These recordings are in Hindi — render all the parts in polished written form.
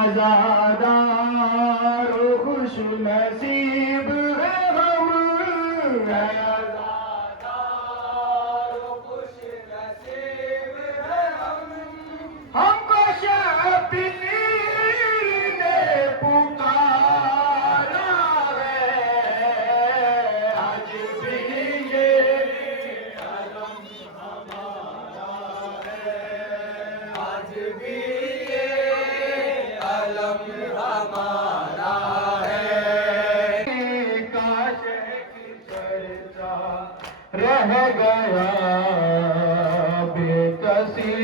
आजादार खुश नसीब है हम, आजादार खुश नसीब है हम। हमको शबीर ने पुकारा है, आज भी ये अलम हमारा है, आज भी ये अलम हमारा है। काश की चर्चा रह गया बेकसी,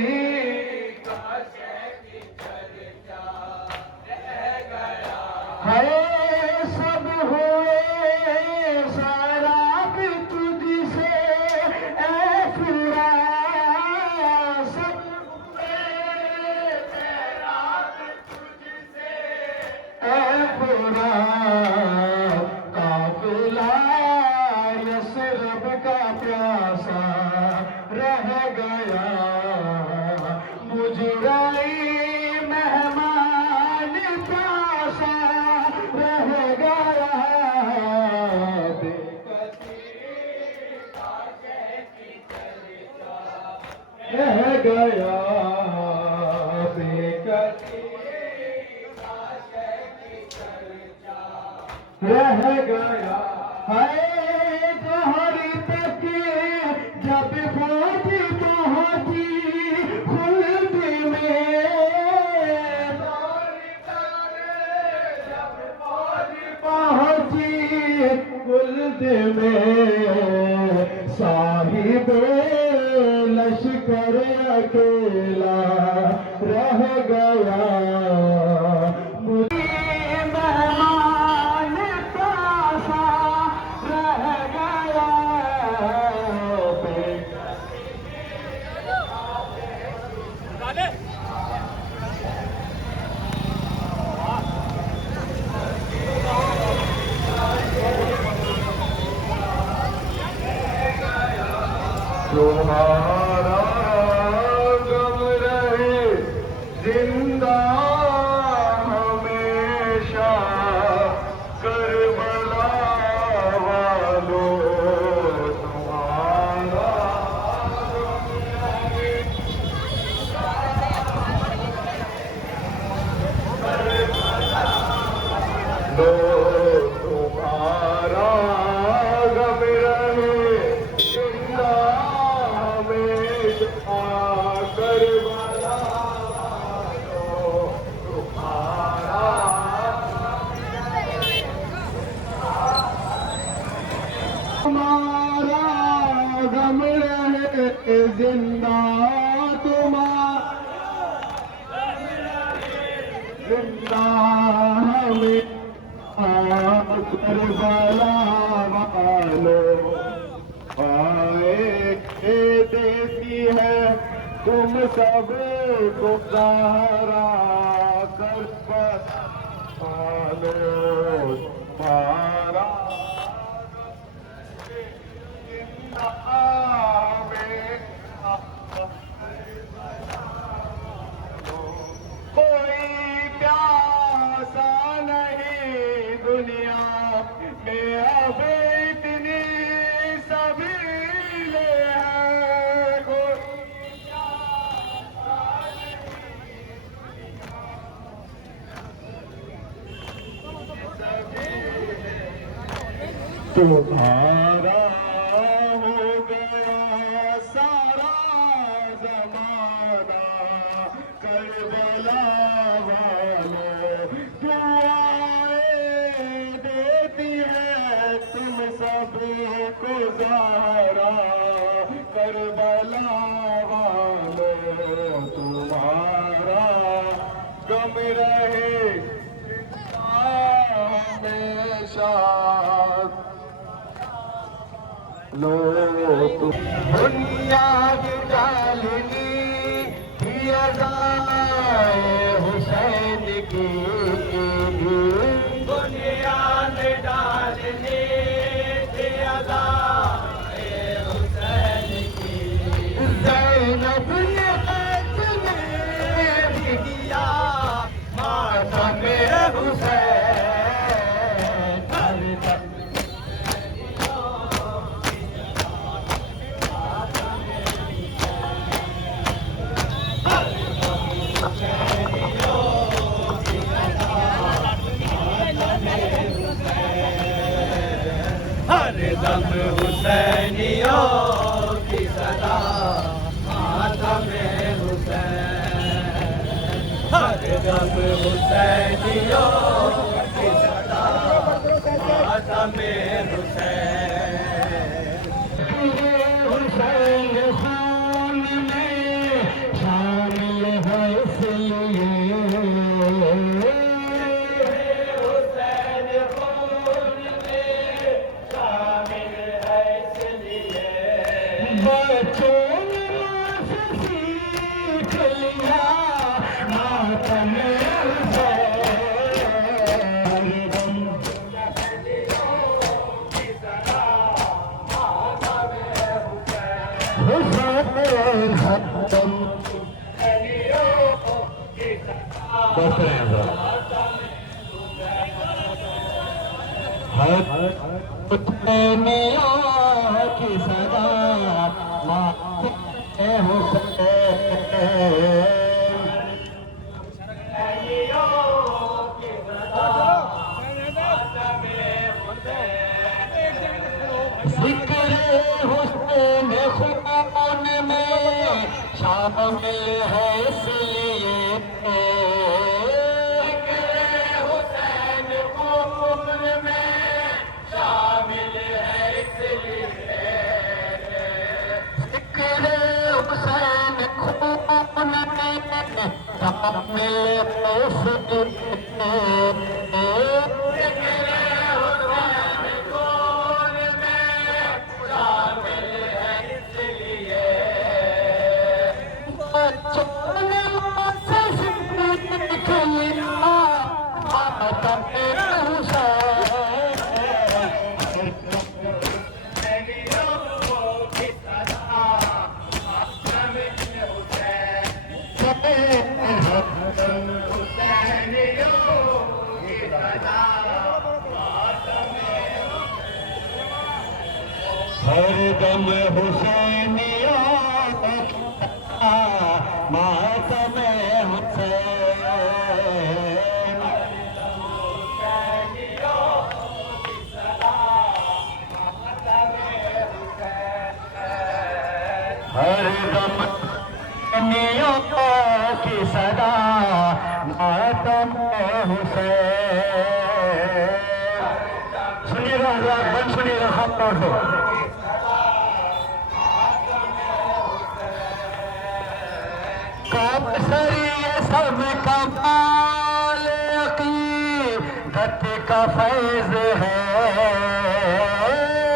काश की चर्चा रह गया। है सब हुए शराब तुझसे ऐ खुदा, सब हुए शराब तुझसे ऐ खुदा, काफिला यसरब का प्यासा रह गया, मुजराई मेहमान प्यासा रह गया, बेकसी रह गया, बेकसी रह गया। है जहरी तक जब फौज पहुंची खुल्द में, जब फौज पहुंची खुल्द में, साहिब लश्कर अकेला रह गया, मेहमान प्यासा रह गया, तुम्हारा गम रहे जिंदा हमेशा, करबला वालों तुम्हारा लो, तुम्हारा गम रहे जिंदा हमेशा, करबला वालों तुम्हारा तुम्हारा गम रहे जिंदा, तुम्हारा जिंदा हमें करबला वालों आए देती है तुम सब को सहारा, करबला वालों तुम्हारा कोई प्यासा नहीं दुनिया में अब इतनी सबीले हैं, कोई तुम्हारा हो गया सारा जमाना, करबला वालों दुआएं देती है तुम सबको सहारा, करबला वालों तुम्हारा गम रहे हमेशा, लो तुम बुनियाद डालनी थी अज़ाए हुसैन की, बुनियाद डालनी थी अज़ाए हुसैन की। ज़ैनब ने भी किया माता हुसैन हरदम हरदम हुसैनियों की सदा मातम हुसैन, हरदम हुसैनियों की सदा मातम हुसैन। हुसैन खून में शामिल है इसलिए हुसैन खून में शामिल है इसलिए, बच्चों ने माँ से सीख लिया मातम हुसैन हरदम बस रहे हैं हुसैनियों की सदा मातम हुसैन जिक्र हुसैन खून में शामिल है इसलिए हुसैन खून में शामिल है इसलिए, जिक्र हुसैन खून में शामिल है इसलिए बच्चों ने मुझसे सीख लिया मातम हरदम हुसैनियों मातम हुसैन हरदम हुसैनियों की सदा मातम हुसैन। सुनिएगा हजरात, बंद सुनिएगा खामोश हो। कौसर ये सब कमाल अकीदत का फैज है,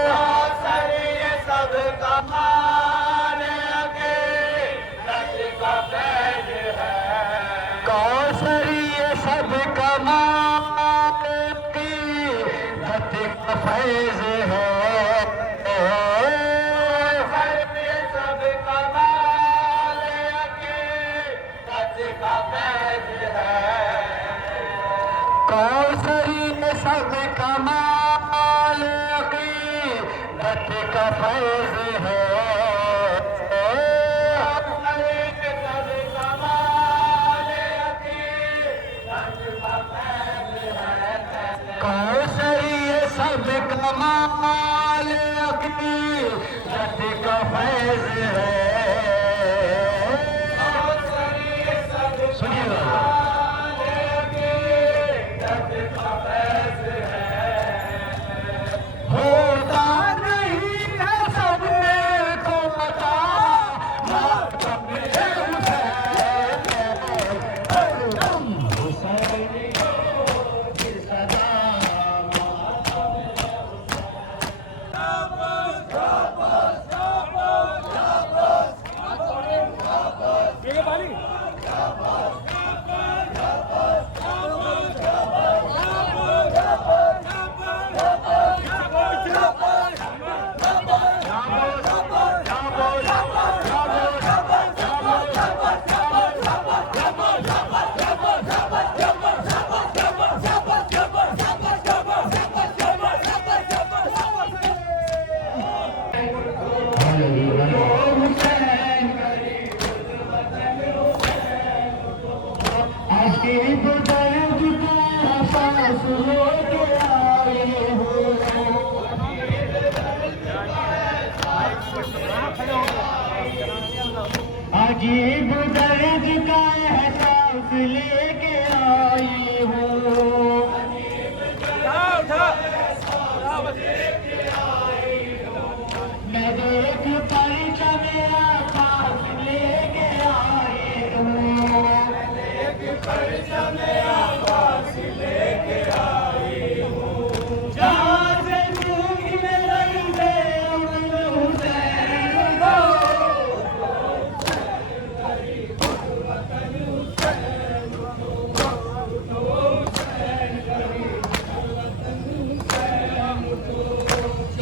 कौसर ये सब कमाल अकीदत का फैज है, कौसर ये सब कमाल अकीदत का फैज है, सब कमाल अकीदत का फैज है, कौसर ये सब कमाल अकीदत का फैज है, सब कमाल अकीदत का फैज है, कौसर ये सब कमाल अकीदत का फैज है। सुनिएगा होता नहीं है सबको पता मातम हुसैन की सदा अजीब दर्द का एहसास लेके आए हो, अजीब दर्द का एहसास लेके आई हो। मैं देख परिचा मेरा पास लेके आए हो, जहाँ से चूक में लगे अमन हुसैन को,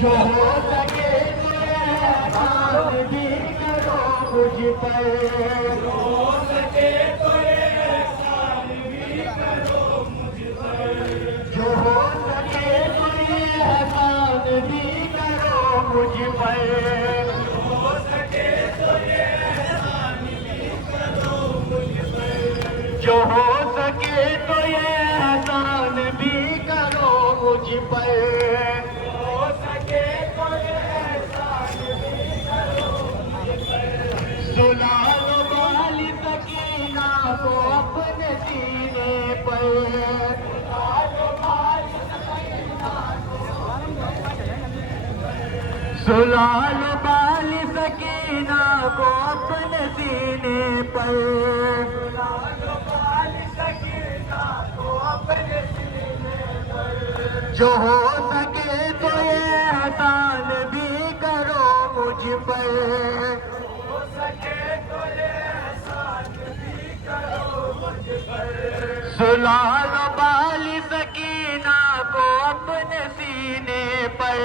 जो हो सके तो एहसान भी करो मुझ पर, हो सके तो एहसान भी करो मुझ पर, जो हो सके तो एहसान भी करो मुझ पर, हो सके तो एहसान भी करो मुझ पर, जो हो सके तो एहसान भी करो मुझ पर, सुला लो बाली सकीना को अपने सीने पर, सुला लो बाली सकीना को अपने सीने पर, जो हो सके तो ये एहसान भी करो मुझ पर, सुला लो बाली सकीना को अपने सीने पर,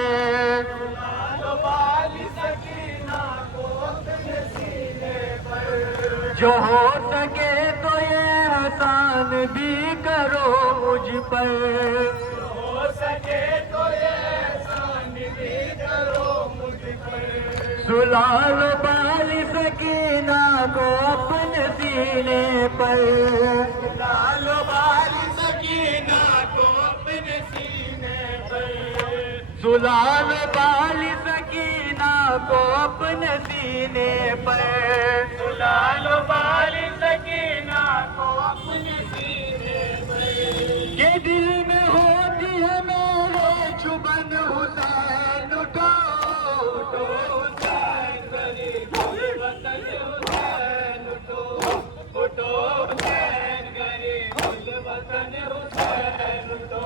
जो हो सके तो ये एहसान भी करो मुझ पर, हो सके तो ये एहसान भी करो मुझ पर, सुला लो बाली सकीना को अपने सीने पर, सुला लो बाली सकीना को अपने सीने पर, सुला लो बाली सकीना को अपने सीने पर, सुला लो बाली सकीना को अपने सीने पर, के दिल में होती है मेरे चुबन हुसैन उठो, उठो हुसैन गरीब वतन हुसैन उठो, उठो हुसैन गरीब वतन हुसैन उठो।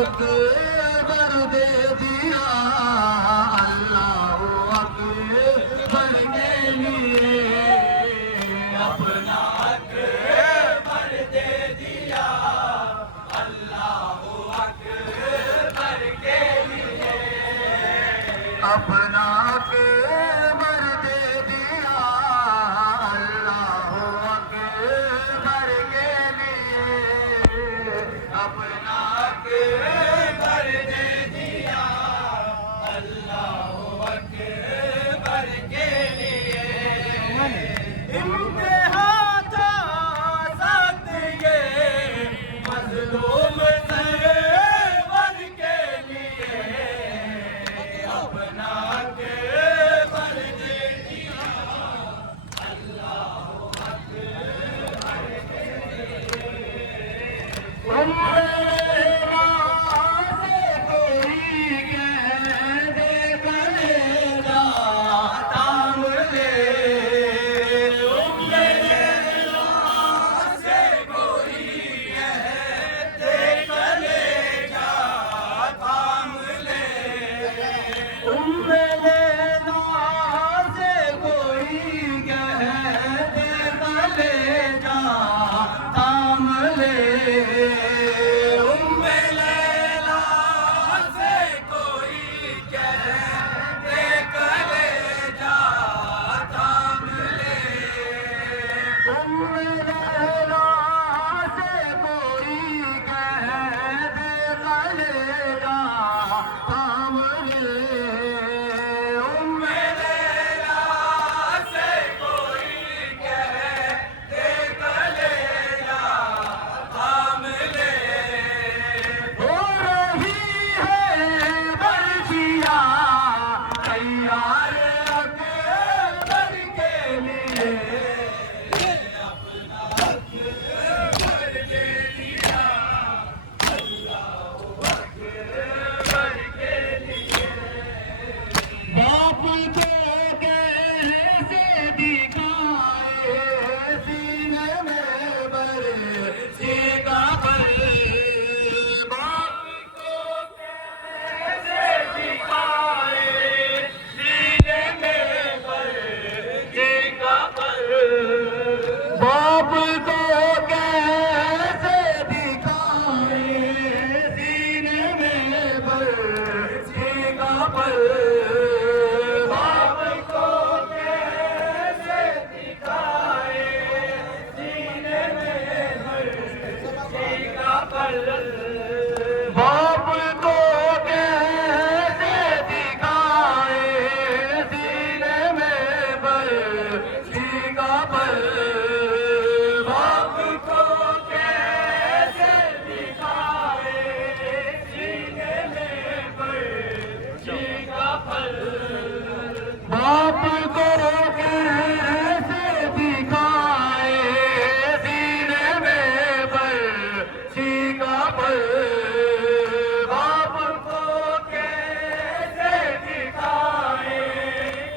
अकबर दे दिया, अल्लाह अकबर के लिए अपना अकबर दे दिया, अल्लाह अकबर के लिए अपना अकबर दे दिया, अल्लाह अकबर के लिए अपना अकबर दे दिया, अल्लाह अकबर के लिए इम्तिहा था सख्त ये मज़लूम सरवर के लिए अपना अकबर दे दिया, अल्लाह अकबर के बाप को कैसे दिखाए सीने में बरछी का पल, बाप को कैसे दिखाए सीने में बरछी का पल, बाप को कैसे दिखाए सीने में बरछी का पल, बाप को कैसे दिखाए सीने में बरछी का फल, बाप को कैसे दिखाए सीने में बरछी का पल, बाप को कैसे दिखाए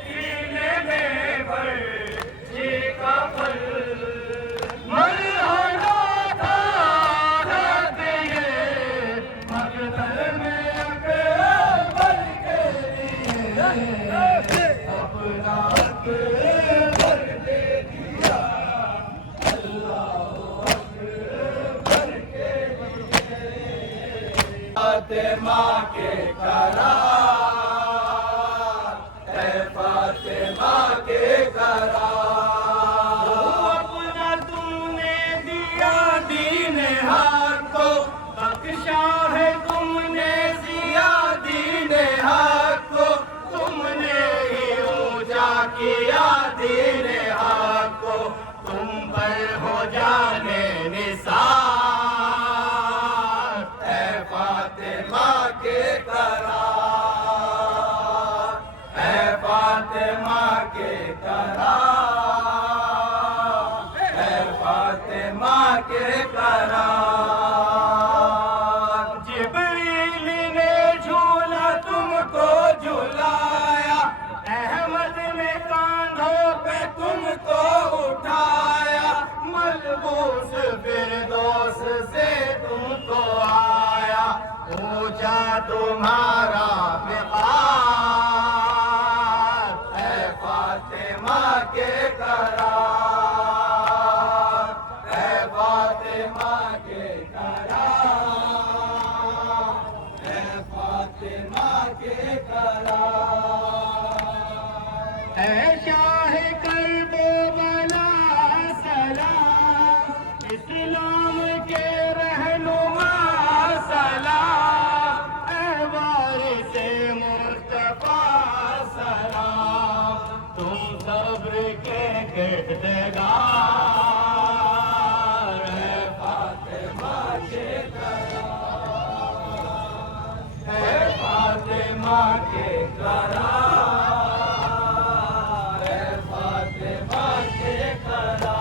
सीने में बरछी का फल, मरहला था रात ये मकतल में अकबर के लिए अपना अकबर दे दिया, अल्लाह अकबर के फातिमा के करार है, फातिमा के करार अपना तुमने दिया दीन हक को, बख्शा है तुमने दिया दीन हक को, तुमने ही ऊंचा किया दीन हक को, तुम पर हो जाने निसार है फातिमा के करार, है फातिमा के करार, है फातिमा के करार। जिब्रील ने झूला तुमको झुलाया, अहमद ने कांधों पे तुमको उठाया, मलबूस फिरदौस से तुमको आया, ऊंचा तुम्हारा विकार है फातिमा के करार है फातिमा के करार है फातिमा के करार है शाह कर्बो बला सलाम इस्लाम के रहनुमा सलाम ऐ वारिसे मुस्तफा सलाम तुम सब्र के किरदार है फातिमा के करार है फातिमा के करार है फातिमा के करार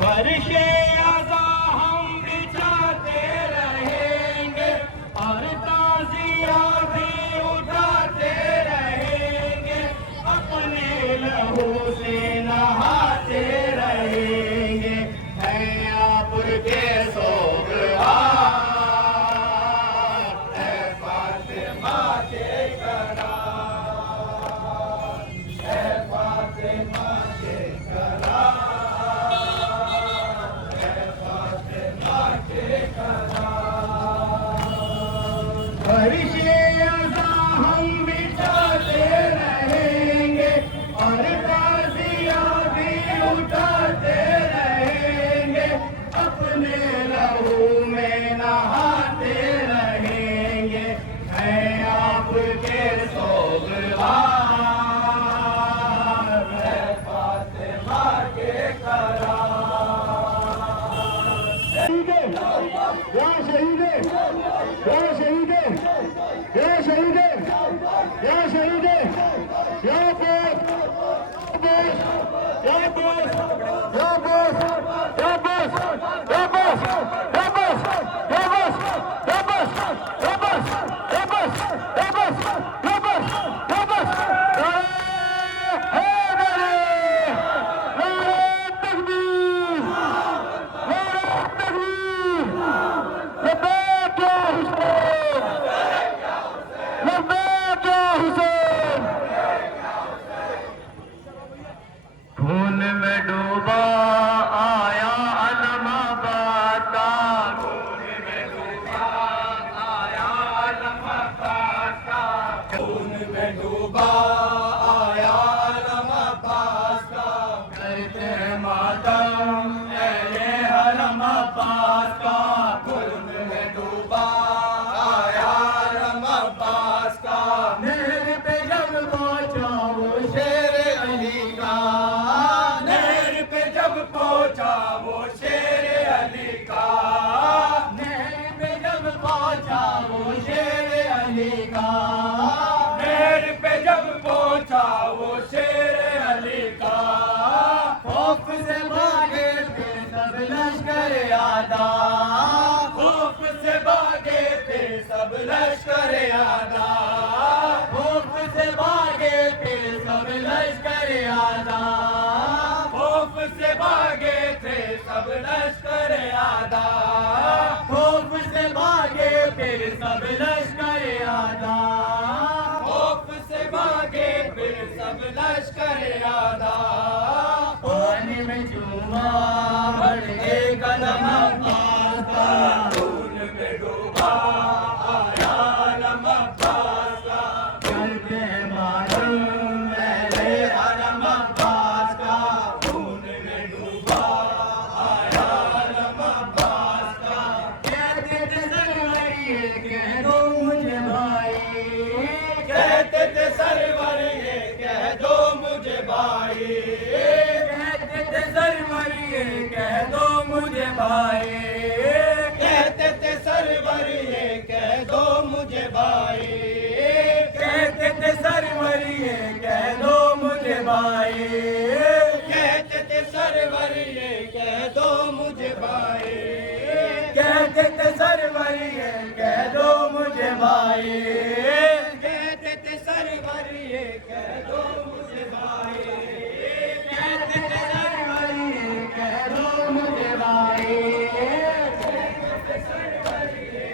फर्शे अज़ा हम बिछाते रहेंगे और ताज़िया भी उठाते रहेंगे अपने लहू से नहाते रहेंगे है आपके सोगवार है फातिमा के करार है फातिमा के करार है फातिमा के करार फरिश्ते अज़ा हम बिछाते रहेंगे और ताज़िया भी उठाते रहेंगे अपने लहू में नहाते रहेंगे है आपके सोगवार है फातिमा के करार या शहीदे या शहीदे या शहीदे या शहीदे या बोस या बोस या बोस या बोस या बोस या बोस या बोस या बोस या बोस या बोस या बोस या बोस या बोस खून में डूबा आया अलमाबाद का खून में डूबा आया अलमाबाद का खून में डूबा आया अलमाबाद का करते मातम ये अलमाबाद का खून में डूबा आया अलमाबाद का नहर पे जब पहुंचा वो शेर अली का नहर पे जब पहुंचा वो शेर अली का नहर पे जब पहुंचा वो शेर अली का नहर पे जब पहुंचा वो शेर अली का खौफ से भागे थे सब लश्कर आदा खौफ से भागे थे सब लश्कर आदा खौफ से भागे थे सब लश्कर आदा खौफ से भागे थे सब लश्कर आदा खौफ से भागे फिर सब लश्कर आदा खौफ से भागे फिर सब लश्कर आदा पानी में चूमा बढ़ के कदम अब्बास का खून में डूबा आया अलम अब्बास का चलते मालूम मेरे अलम अब्बास का खून में डूबा आया अलम अब्बास का कहते थे सरवर ये कह दो मुझे भाई कहते थे सरवर ये कह दो मुझे भाई कहते थे सरवर ये कह दो मुझे भाई कहते थे सरवर ये कह दो मुझे भाई कहते थे सरवर ये कह दो मुझे भाई कहते थे सरवर ये कह दो मुझे भाई कहते थे सरवर ये कह दो मुझे भाई कहते थे सरवर ये कह दो मुझे भाई कहते थे सरवर ये कह दो मुझे भाई कहते थे सरवर ये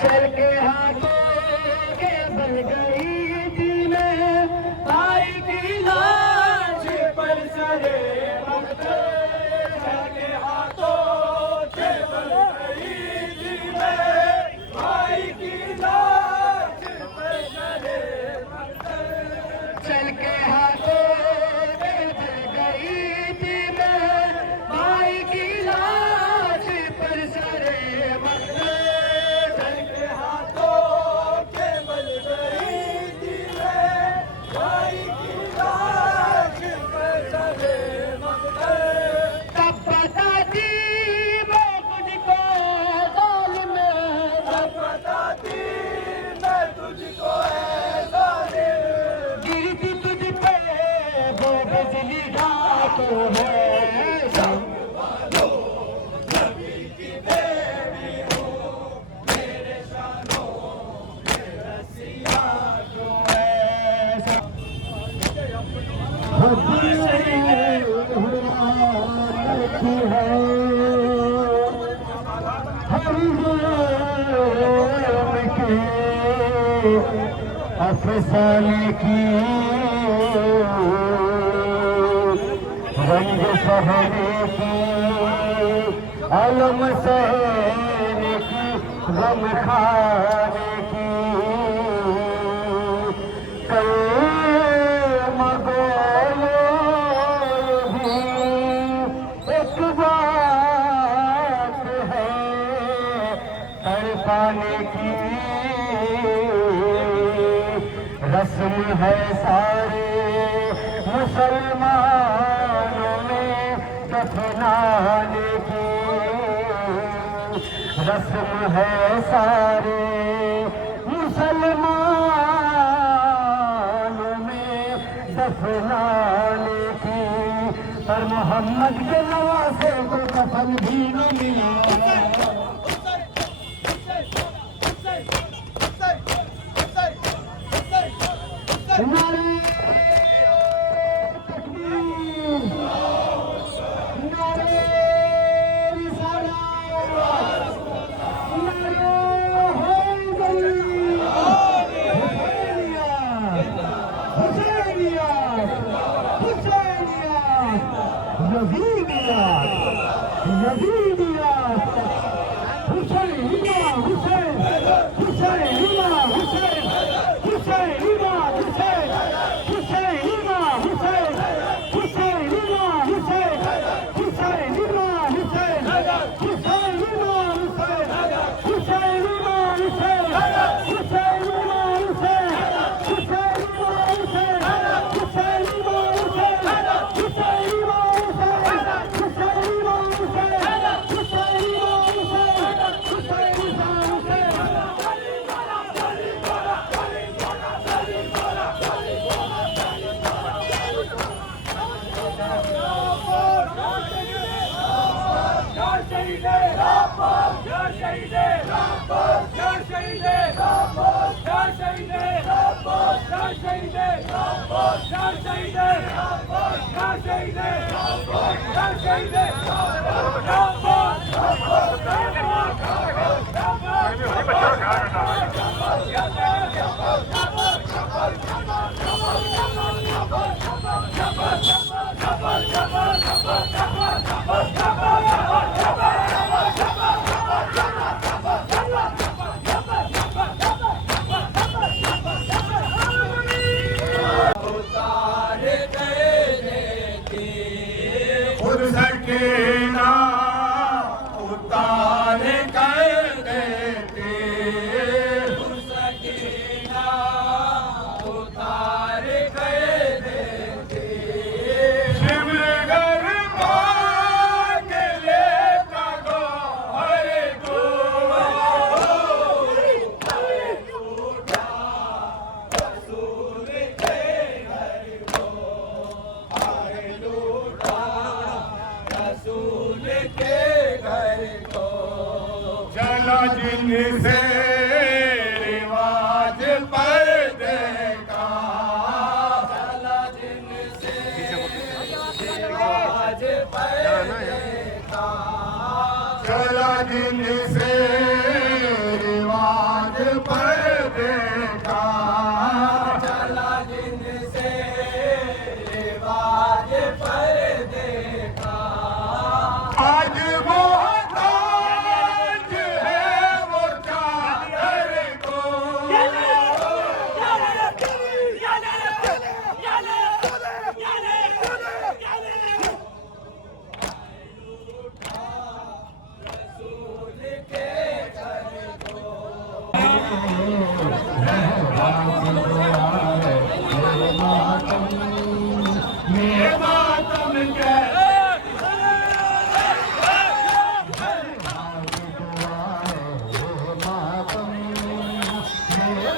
चल के हाथों के बन गई थी मैं भाई की लाश पर सरे चल के हाथों के बन गई थी मैं भाई की लाश पर सरे चल के हाथों के बन गई थी मैं भाई की लाश पर सरे चल के हाथों के बन गई थी मैं भाई की लाश पर सरे तब बताती मैं तुझको जालिम तब बताती मैं तुझको ऐसा दिल गिरती तुझ पे वो बिजली घाट है अफसाने की रंग सहने की अलम सहने की गम खाने की कल मगोलों भी एक बात है तड़पाने की रस्म है सारे मुसलमानों में दफनाने की रस्म है सारे मुसलमानों में दफनाने की पर मोहम्मद के नवासे को कफन भी न मिला जिनसे रिवाज पर्दे का चला जिनसे रिवाज पर्दे का चला जिनसे रिवाज पर देखा, चला जिनसे रिवाज पर देखा। आज मोहताज है वो चादर को, ये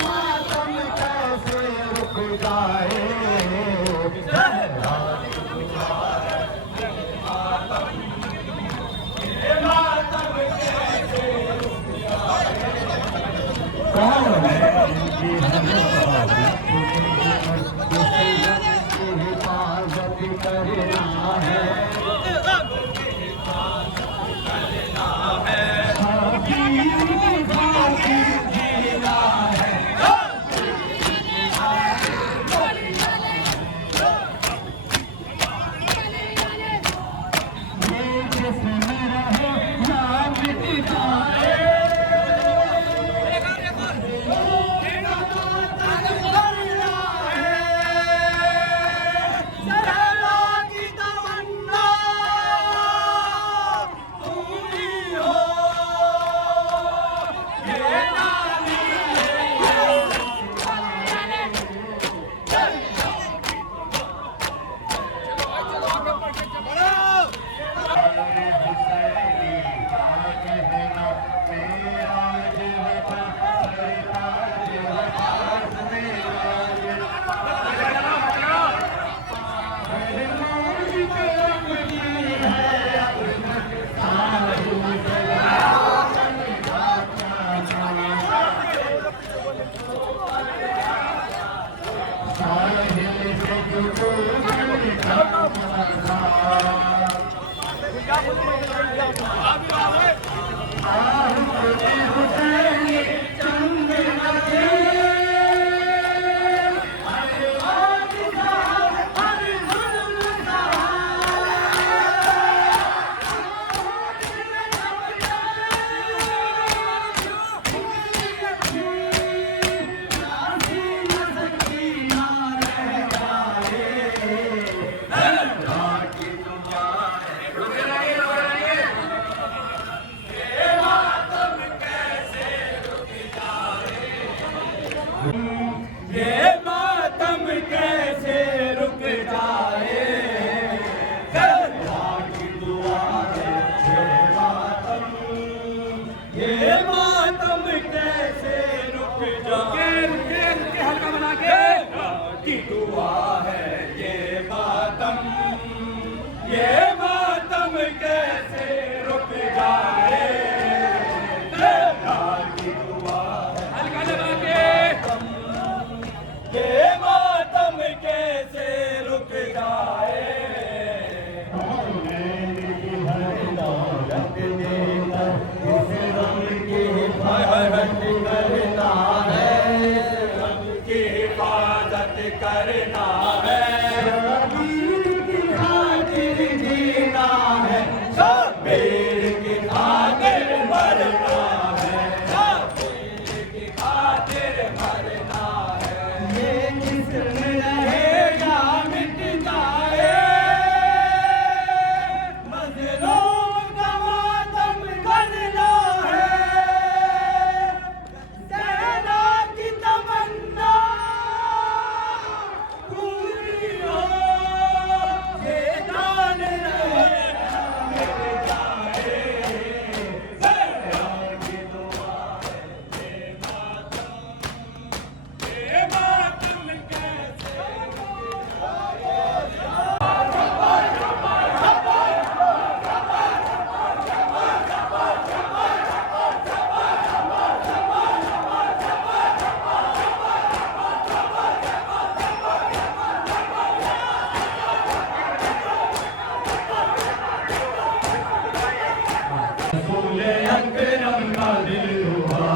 मातम कैसे रुक जाए, कौन है हिफाजत करना है, ये मातम कैसे रुक जाए, अल्लाह की दुआ है। ये मातम कैसे रुक जाए, हल्का बना के अल्लाह की दुआ है। ये मातम कैसे रुक जाए, अल्लाह की दुआ है। हल्का लगा के ये मातम कैसे रुक जाए। करना है, रब की हिफाजत करना है, शबीर की खातिर जीना है, शबीर की खातिर मरना है, शबीर की खातिर मरना है। ये जिस्म रहे या मिट जाए, मज़लूम का मातम करना है, सेना की तमन्ना पूरी हो, ये जान रहे मिट जाए। सेना की दुआ है, ये मातम कैसे रसूल अकरम का दिल हुआ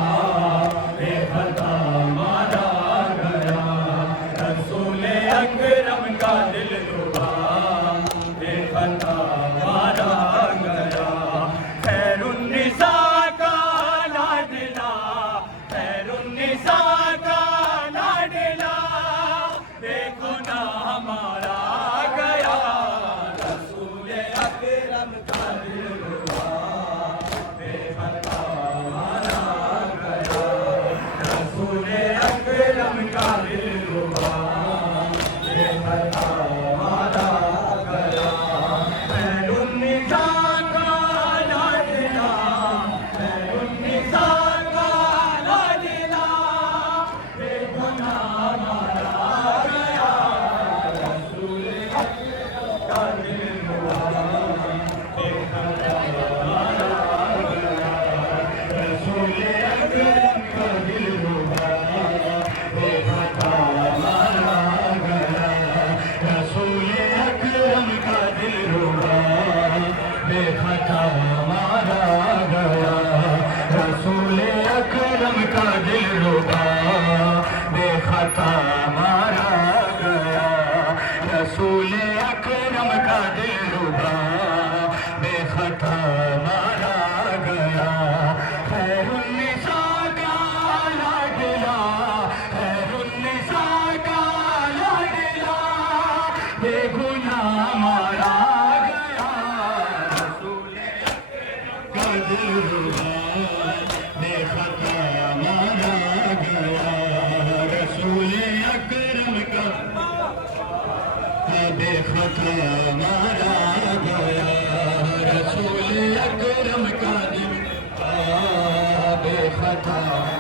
बैठा है